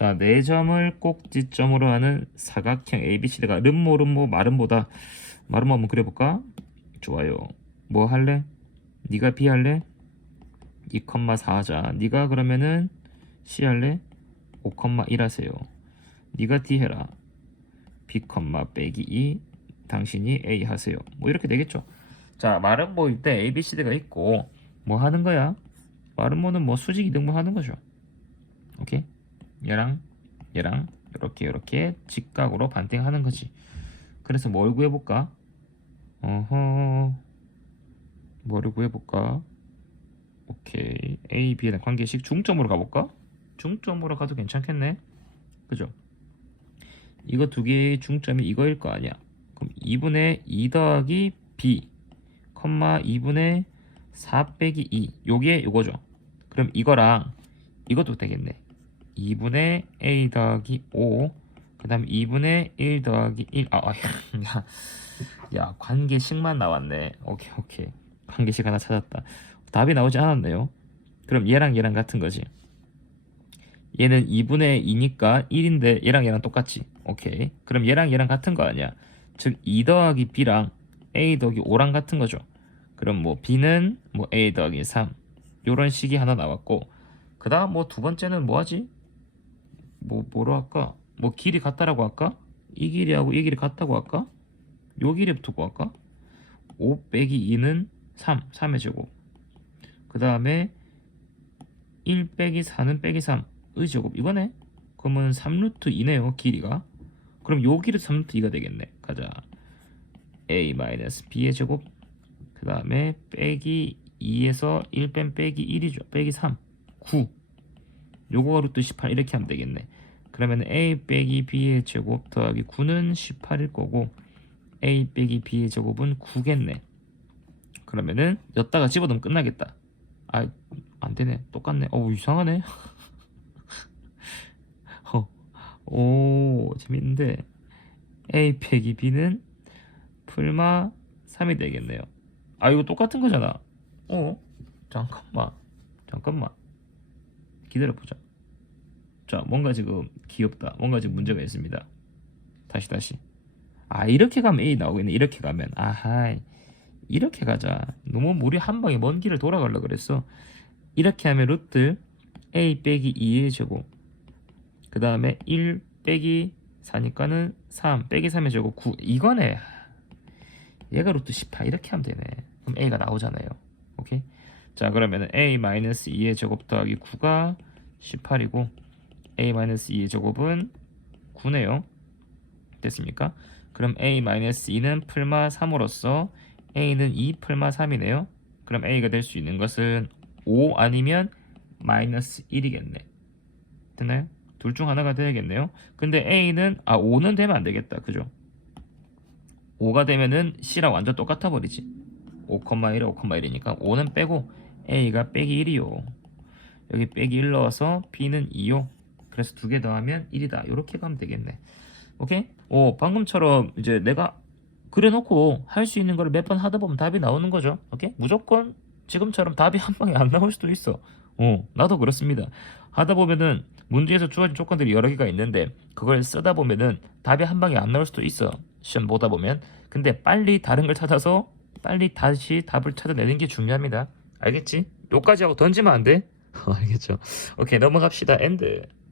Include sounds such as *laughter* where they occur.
자, 네 점을 꼭지점으로 하는 사각형 ABCD가 름모 름모 마름보다 마름모 한번 그려볼까? 좋아요. 뭐 할래? 네가 B 할래? 2,4자. 네가 그러면은 C 할래? 5,1 하세요. 네가 D 해라. B, 빼기 2 당신이 A 하세요. 뭐 이렇게 되겠죠. 자, 마름모일 때 ABCD가 있고 뭐 하는 거야? 마름모는 뭐 수직 이등분 하는 거죠. 오케이? 얘랑 얘랑 이렇게 이렇게 직각으로 반띵하는 거지. 그래서 뭘 구해볼까? 어허 뭐를 구해볼까? 오케이 A, B에 대한 관계식 중점으로 가볼까? 중점으로 가도 괜찮겠네. 그죠? 이거 두 개의 중점이 이거일 거 아니야. 그럼 2분의 2 더하기 B, 컴마 2분의 4 빼기 2. 요게 요거죠. 그럼 이거랑 이것도 되겠네. 2분의 A 더하기 5. 그 다음 2분의 1 더하기 1. 아, 아, 야, 야, 관계식만 나왔네. 오케이, 오케이. 관계식 하나 찾았다. 답이 나오지 않았네요. 그럼 얘랑 얘랑 같은 거지. 얘는 2분의 2니까 1인데 얘랑 얘랑 똑같지. 오케이. 그럼 얘랑 얘랑 같은 거 아니야. 즉 2 더하기 B랑 A 더하기 5랑 같은 거죠. 그럼 뭐 B는 뭐 A 더하기 3 요런 식이 하나 나왔고 그 다음 뭐 두 번째는 뭐 하지? 뭐 뭐로 할까? 뭐 길이 같다라고 할까? 이 길이하고 이 길이 같다고 할까? 요 길이부터 구할까? 5 빼기 2는 3, 3의 제곱. 그 다음에 1 빼기 4는 빼기 3의 제곱. 이거네? 그러면 3루트 2네요 길이가. 그럼 요 길이 3루트 2가 되겠네. 가자. A 마이너스 b의 제곱. 그 다음에 빼기 2에서 1 뺀 빼기 1이죠. 빼기 3 9 요거가 루트 18 이렇게 하면 되겠네. 그러면 a 빼기 b의 제곱 더하기 9는 18일 거고 a 빼기 b의 제곱은 9겠네. 그러면은 였다가 집어넣으면 끝나겠다. 아 안되네. 똑같네. 어우 이상하네. *laughs* 어, 오 재밌는데. A 빼기 b는 풀마 3이 되겠네요. 아 이거 똑같은 거잖아. 어? 잠깐만. 잠깐만 기다려보자. 자 뭔가 지금 귀엽다. 뭔가 지금 문제가 있습니다. 다시 다시. 아 이렇게 가면 A 나오겠네. 이렇게 가면. 아하 이렇게 가자. 너무 우리 한 방에 먼 길을 돌아가려 그랬어. 이렇게 하면 루트 A 빼기 2의 제곱. 그 다음에 1 빼기 4니까는 3 빼기 3의 제곱 9 이거네. 얘가 루트 18 이렇게 하면 되네. 그럼 A가 나오잖아요. 오케이 자 그러면 A 마이너스 2의 제곱 더하기 9가 18이고 A 마이너스 2의 제곱은 9네요 됐습니까? 그럼 A 마이너스 2는 풀마 3으로서 A는 2 풀마 3이네요 그럼 A가 될 수 있는 것은 5 아니면 마이너스 1이겠네 됐나요? 둘 중 하나가 돼야겠네요 근데 A는 아 5는 되면 안 되겠다 그죠? 5가 되면은 C랑 완전 똑같아 버리지 5,1에 5,1이니까 5는 빼고 A가 빼기 1이요. 여기 빼기 1 넣어서 B는 2요. 그래서 두 개 더하면 1이다. 이렇게 가면 되겠네. 오케이? 오 방금처럼 이제 내가 그려놓고 할 수 있는 걸 몇 번 하다 보면 답이 나오는 거죠. 오케이? 무조건 지금처럼 답이 한 방에 안 나올 수도 있어. 어 나도 그렇습니다. 하다 보면은 문제에서 주어진 조건들이 여러 개가 있는데 그걸 쓰다 보면은 답이 한 방에 안 나올 수도 있어. 시험 보다 보면. 근데 빨리 다른 걸 찾아서 빨리 다시 답을 찾아내는 게 중요합니다 알겠지? 요까지 하고 던지면 안 돼? *laughs* 알겠죠? 오케이 넘어갑시다 엔드